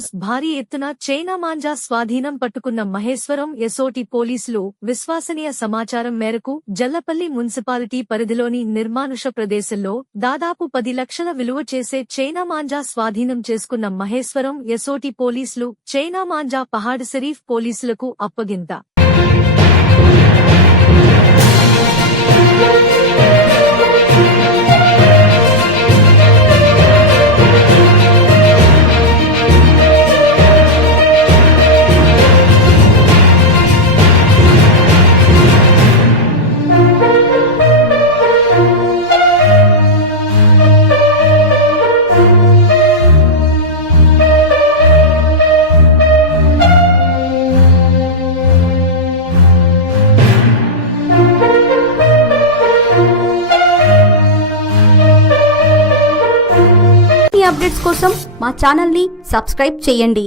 News భారీ ఎత్తున China manja స్వాధీనం పట్టుకున్న మహేశ్వరం ఎసోటి పోలీసులు విశ్వసనీయ సమాచారం మేరకు జల్లపల్లి మున్సిపాలిటీ పరిధిలోని నిర్మానుష ప్రదేశంలో దాదాపు 10 లక్షల విలువ చేసే చైనా మాంజా స్వాధీనం చేసుకున్న మహేశ్వరం ఎసోటి పోలీసులు చైనా మాంజా పహాడ్ షరీఫ్ పోలీసులకు అప్పగింత అప్డేట్స్ కోసం మా ఛానల్ ని సబ్స్క్రైబ్ చేయండి।